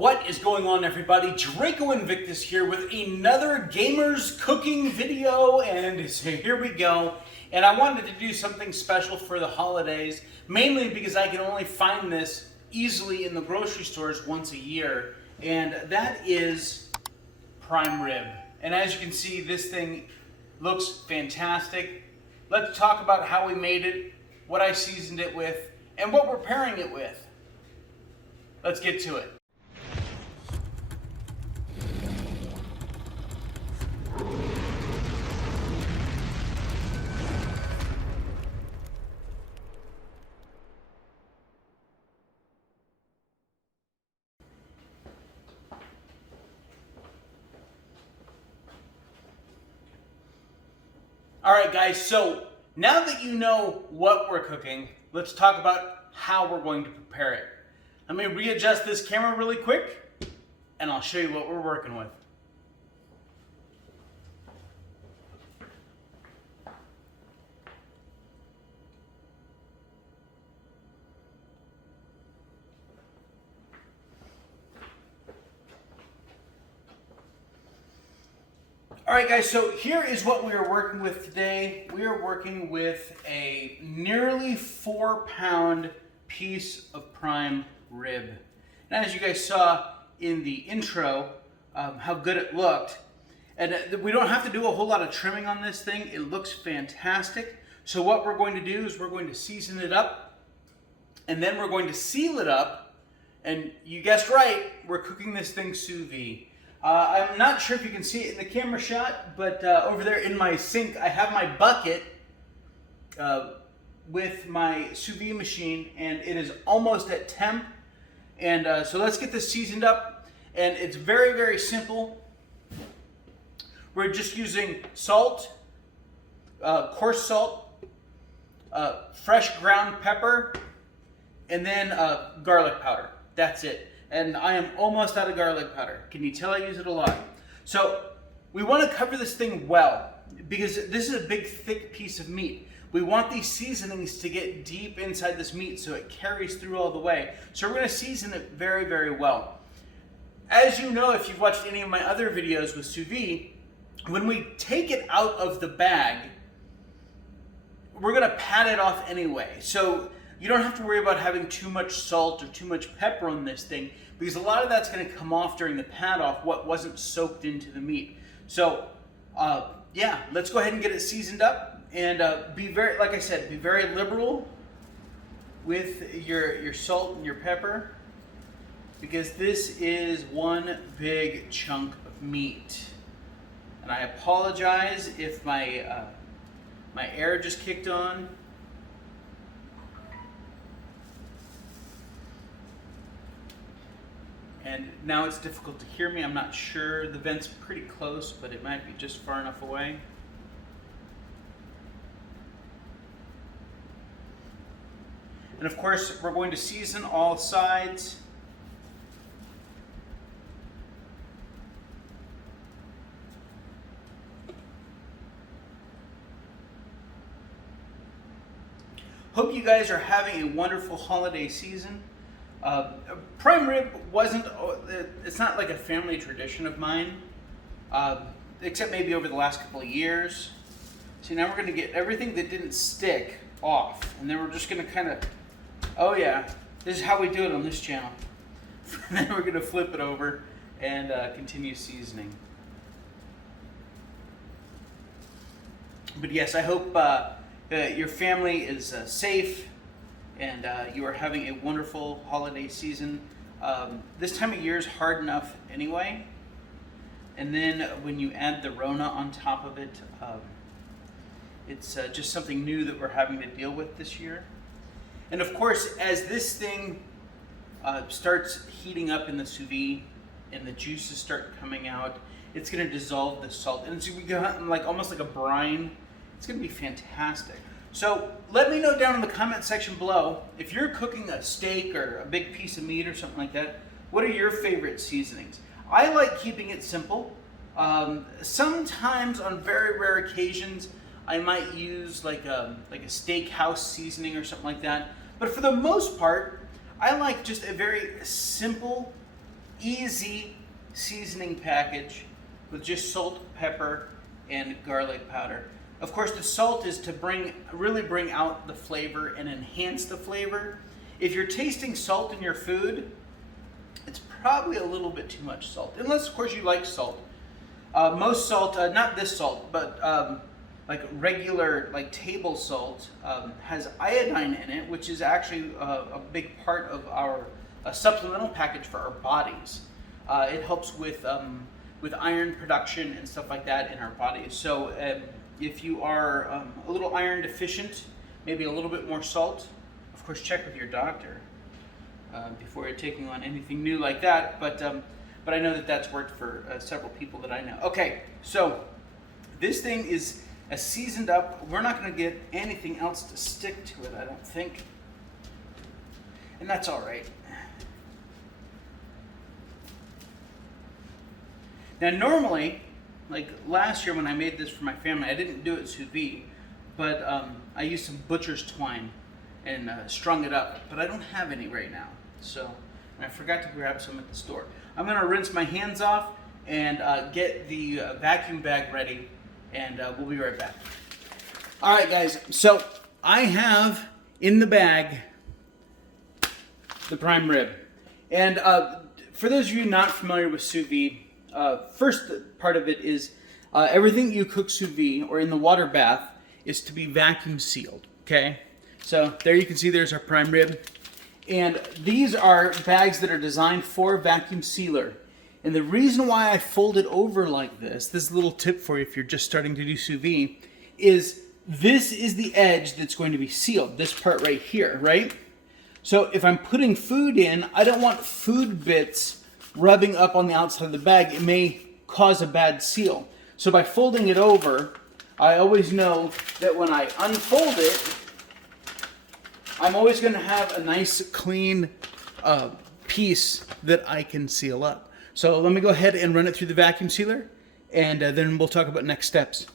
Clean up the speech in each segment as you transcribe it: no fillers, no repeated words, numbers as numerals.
What is going on, everybody? Draco Invictus here with another Gamers Cooking video, and so here we go. And I wanted to do something special for the holidays, mainly because I can only find this easily in the grocery stores once a year, and that is prime rib. And as you can see, this thing looks fantastic. Let's talk about how we made it, what I seasoned it with, and what we're pairing it with. Let's get to it. Alright guys, so now that you know what we're cooking, let's talk about how we're going to prepare it. Let me readjust this camera really quick, and I'll show you what we're working with. Alright guys, so here is what we are working with today. We are working with a nearly 4-pound piece of prime rib. And as you guys saw in the intro, how good it looked. And we don't have to do a whole lot of trimming on this thing. It looks fantastic. So what we're going to do is we're going to season it up, and then we're going to seal it up. And you guessed right, we're cooking this thing sous vide. I'm not sure if you can see it in the camera shot, but over there in my sink, I have my bucket with my sous vide machine, and it is almost at temp. And so let's get this seasoned up, and it's very, very simple. We're just using salt, coarse salt, fresh ground pepper, and then garlic powder. That's it. And I am almost out of garlic powder. Can you tell I use it a lot? So we want to cover this thing well, because this is a big, thick piece of meat. We want these seasonings to get deep inside this meat so it carries through all the way. So we're going to season it very, very well. As you know, if you've watched any of my other videos with sous vide, when we take it out of the bag, we're going to pat it off anyway. So you don't have to worry about having too much salt or too much pepper on this thing, because a lot of that's going to come off during the pat off, what wasn't soaked into the meat. So yeah, let's go ahead and get it seasoned up, and be very, like I said, be very liberal with your salt and your pepper, because this is one big chunk of meat. And I apologize if my my air just kicked on. And now it's difficult to hear me. I'm not sure. The vent's pretty close, but it might be just far enough away. And of course, we're going to season all sides. Hope you guys are having a wonderful holiday season. Prime rib it's not like a family tradition of mine, except maybe over the last couple of years. See, now we're going to get everything that didn't stick off, and then we're just going to kind of, oh yeah, this is how we do it on this channel. And then we're going to flip it over and continue seasoning. But yes, I hope your family is safe, and you are having a wonderful holiday season. This time of year is hard enough anyway, and then when you add the Rona on top of it, it's just something new that we're having to deal with this year. And of course, as this thing starts heating up in the sous vide and the juices start coming out, it's going to dissolve the salt, and it's going to be like almost like a brine. It's going to be fantastic. So let me know down in the comment section below, if you're cooking a steak or a big piece of meat or something like that, what are your favorite seasonings? I like keeping it simple. Sometimes on very rare occasions, I might use like a steakhouse seasoning or something like that. But for the most part, I like just a very simple easy seasoning package with just salt, pepper, and garlic powder. Of course, the salt is to really bring out the flavor and enhance the flavor. If you're tasting salt in your food, it's probably a little bit too much salt, unless of course you like salt. Most salt, not this salt, but like regular, like table salt, has iodine in it, which is actually a big part of our supplemental package for our bodies. It helps with iron production and stuff like that in our bodies. So if you are a little iron deficient, maybe a little bit more salt. Of course, check with your doctor before you're taking on anything new like that. But I know that that's worked for several people that I know. Okay, so this thing is seasoned up. We're not going to get anything else to stick to it, I don't think. And that's all right. Now normally, like last year when I made this for my family, I didn't do it sous vide, but I used some butcher's twine and strung it up, but I don't have any right now. So, and I forgot to grab some at the store. I'm gonna rinse my hands off and get the vacuum bag ready, and we'll be right back. All right, guys, so I have in the bag the prime rib. And for those of you not familiar with sous vide, first part of it is everything you cook sous vide or in the water bath is to be vacuum sealed, okay? So there you can see there's our prime rib. And these are bags that are designed for vacuum sealer. And the reason why I fold it over like this little tip for you if you're just starting to do sous vide, is this is the edge that's going to be sealed, this part right here, right? So if I'm putting food in, I don't want food bits rubbing up on the outside of the bag. It may cause a bad seal. So by folding it over, I always know that when I unfold it, I'm always going to have a nice clean piece that I can seal up. So let me go ahead and run it through the vacuum sealer, and then we'll talk about next steps.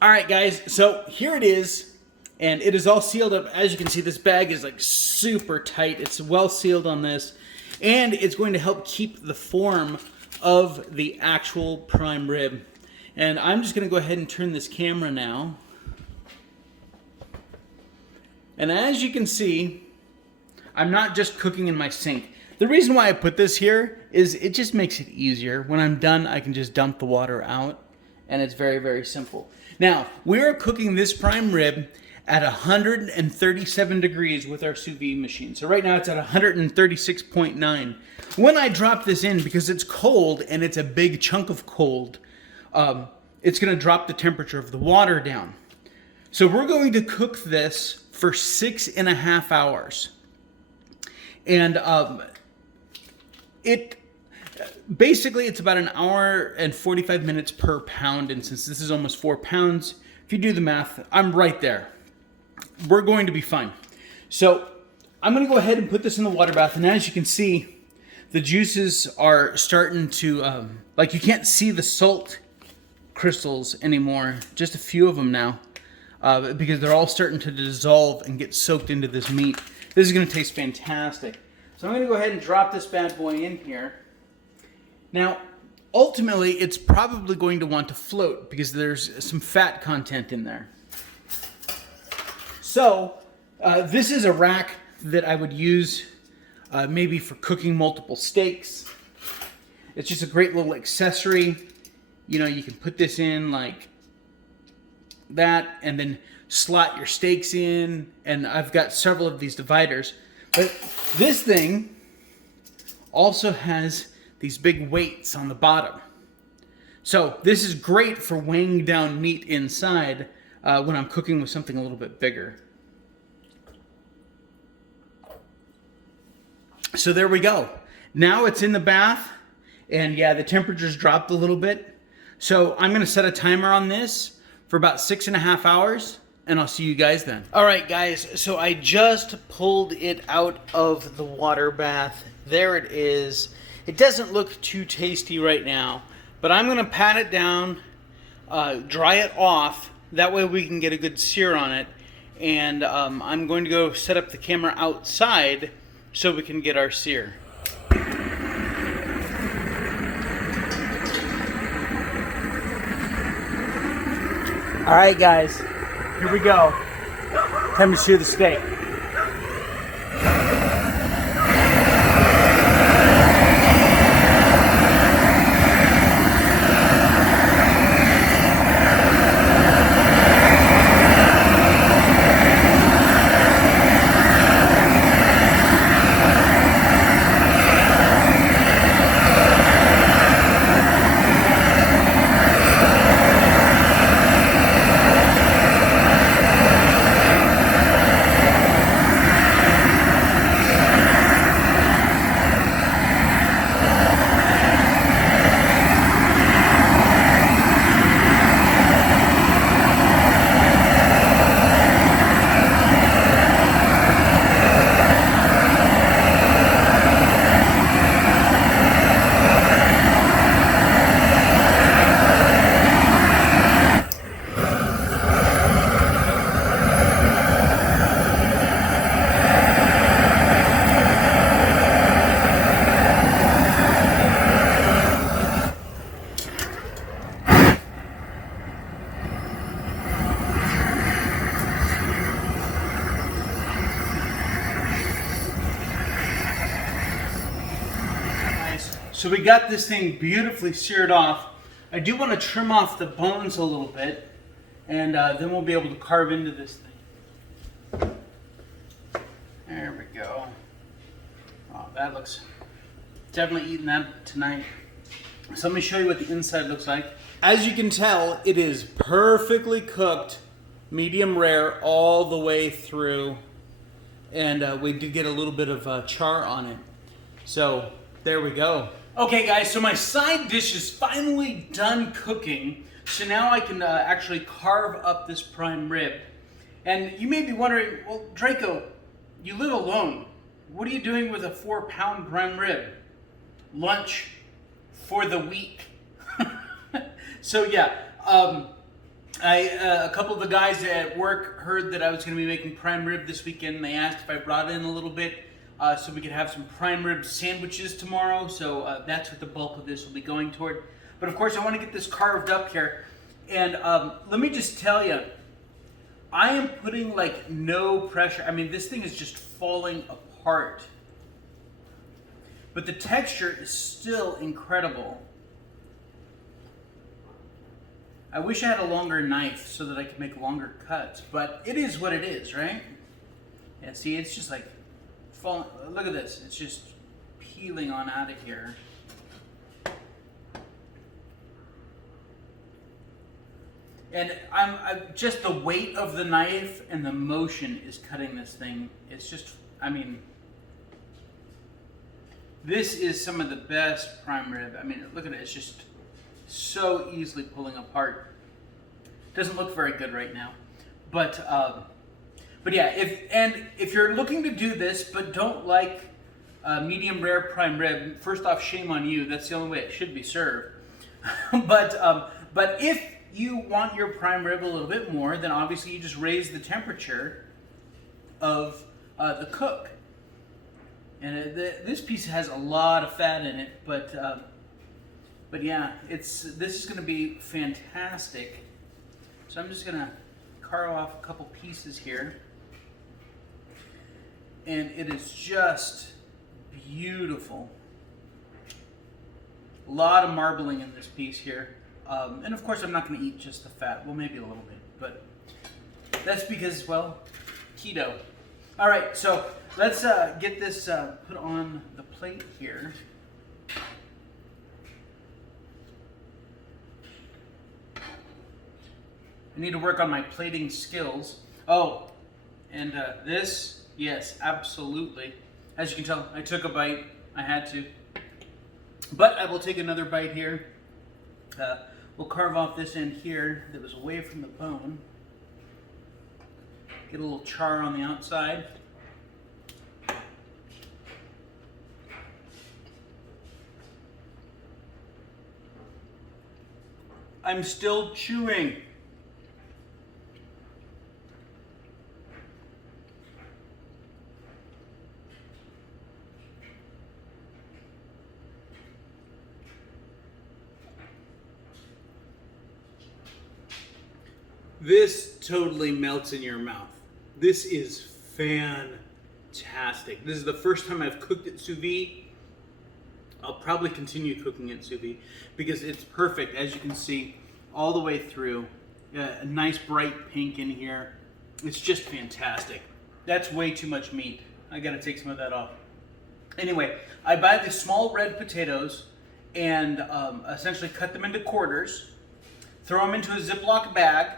All right, guys, so here it is, and it is all sealed up. As you can see, this bag is like super tight. It's well sealed on this, and it's going to help keep the form of the actual prime rib. And I'm just going to go ahead and turn this camera now. And as you can see, I'm not just cooking in my sink. The reason why I put this here is it just makes it easier. When I'm done, I can just dump the water out, and it's very, very simple. Now, we're cooking this prime rib at 137 degrees with our sous vide machine. So right now it's at 136.9. When I drop this in, because it's cold and it's a big chunk of cold, it's gonna drop the temperature of the water down. So we're going to cook this for 6.5 hours. And basically it's about an hour and 45 minutes per pound. And since this is almost 4 pounds, if you do the math, I'm right there. We're going to be fine. So I'm going to go ahead and put this in the water bath. And as you can see, the juices are starting to, like you can't see the salt crystals anymore. Just a few of them now. Because they're all starting to dissolve and get soaked into this meat. This is going to taste fantastic. So I'm going to go ahead and drop this bad boy in here. Now, ultimately, it's probably going to want to float because there's some fat content in there. So, this is a rack that I would use maybe for cooking multiple steaks. It's just a great little accessory. You know, you can put this in like that and then slot your steaks in, and I've got several of these dividers. But this thing also has these big weights on the bottom. So this is great for weighing down meat inside when I'm cooking with something a little bit bigger. So there we go. Now it's in the bath, and yeah, the temperature's dropped a little bit. So I'm gonna set a timer on this for about 6.5 hours, and I'll see you guys then. All right, guys, so I just pulled it out of the water bath. There it is. It doesn't look too tasty right now, but I'm gonna pat it down, dry it off. That way we can get a good sear on it. And I'm going to go set up the camera outside so we can get our sear. All right, guys, here we go. Time to sear the steak. So we got this thing beautifully seared off. I do want to trim off the bones a little bit, and then we'll be able to carve into this thing. There we go. Oh, that looks, definitely eating that tonight. So let me show you what the inside looks like. As you can tell, it is perfectly cooked, medium rare all the way through, and we did get a little bit of char on it. So there we go. Okay guys, so my side dish is finally done cooking. So now I can actually carve up this prime rib. And you may be wondering, well, Draco, you live alone. What are you doing with a 4-pound prime rib? Lunch for the week. So yeah, a couple of the guys at work heard that I was going to be making prime rib this weekend. They asked if I brought in a little bit. So we could have some prime rib sandwiches tomorrow. So that's what the bulk of this will be going toward. But of course, I want to get this carved up here. And let me just tell you, I am putting like no pressure. I mean, this thing is just falling apart. But the texture is still incredible. I wish I had a longer knife so that I could make longer cuts. But it is what it is, right? Yeah, see, it's just like falling. Look at this. It's just peeling on out of here. And I'm just the weight of the knife and the motion is cutting this thing. It's just, I mean, this is some of the best prime rib. I mean, look at it. It's just so easily pulling apart. Doesn't look very good right now, but yeah. If you're looking to do this but don't like medium rare prime rib, first off, shame on you. That's the only way it should be served. But if you want your prime rib a little bit more, then obviously you just raise the temperature of the cook. And this piece has a lot of fat in it, but yeah, this is going to be fantastic. So I'm just going to carve off a couple pieces here, and it is just beautiful. A lot of marbling in this piece here. And of course, I'm not going to eat just the fat. Well, maybe a little bit, but that's because, well, keto. All right, so let's get this put on the plate here. I need to work on my plating skills. Oh, and this, yes, absolutely. As you can tell, I took a bite. I had to. But I will take another bite here. We'll carve off this end here that was away from the bone. Get a little char on the outside. I'm still chewing. This totally melts in your mouth. This is fantastic. This is the first time I've cooked it sous vide. I'll probably continue cooking it sous vide because it's perfect, as you can see, all the way through. A nice bright pink in here. It's just fantastic. That's way too much meat. I gotta take some of that off. Anyway, I buy the small red potatoes and essentially cut them into quarters, throw them into a Ziploc bag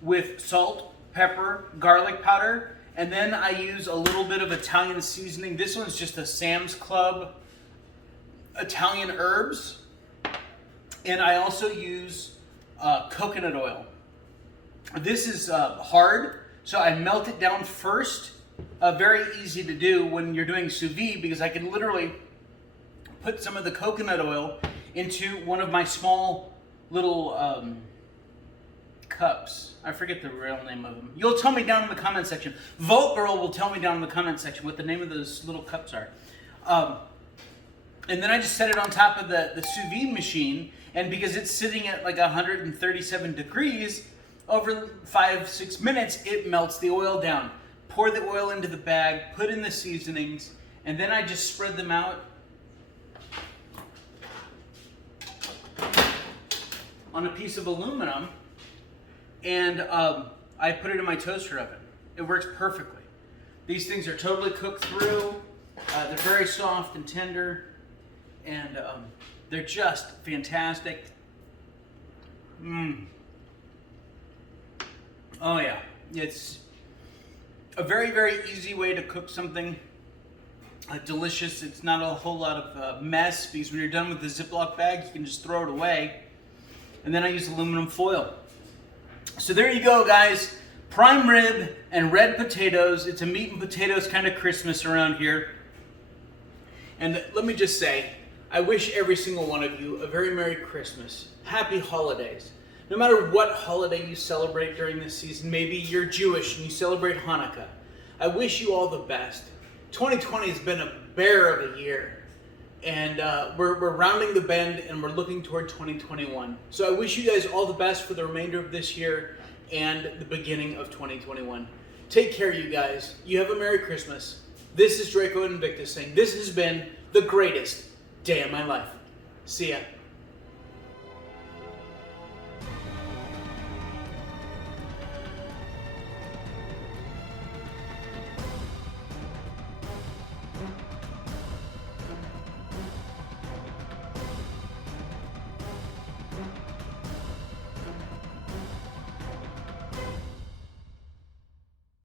with salt, pepper, garlic powder, and then I use a little bit of Italian seasoning. This one's just a Sam's Club Italian herbs. And I also use coconut oil. This is hard, so I melt it down first. Very easy to do when you're doing sous vide because I can literally put some of the coconut oil into one of my small little cups. I forget the real name of them. You'll tell me down in the comment section. Vote Girl will tell me down in the comment section what the name of those little cups are. And then I just set it on top of the sous vide machine, and because it's sitting at like 137 degrees, over 5-6 minutes, it melts the oil down. Pour the oil into the bag, put in the seasonings, and then I just spread them out on a piece of aluminum, and I put it in my toaster oven. It works perfectly. These things are totally cooked through. They're very soft and tender, and they're just fantastic. Oh yeah, it's a very, very easy way to cook something delicious. It's not a whole lot of mess because when you're done with the Ziploc bag, you can just throw it away. And then I use aluminum foil. So there you go, guys. Prime rib and red potatoes. It's a meat and potatoes kind of Christmas around here. And let me just say, I wish every single one of you a very Merry Christmas. Happy holidays. No matter what holiday you celebrate during this season, maybe you're Jewish and you celebrate Hanukkah, I wish you all the best. 2020 has been a bear of a year, and we're rounding the bend and we're looking toward 2021. So I wish you guys all the best for the remainder of this year and the beginning of 2021. Take care, you guys. You have a Merry Christmas. This is Draco and Invictus saying this has been the greatest day of my life. See ya.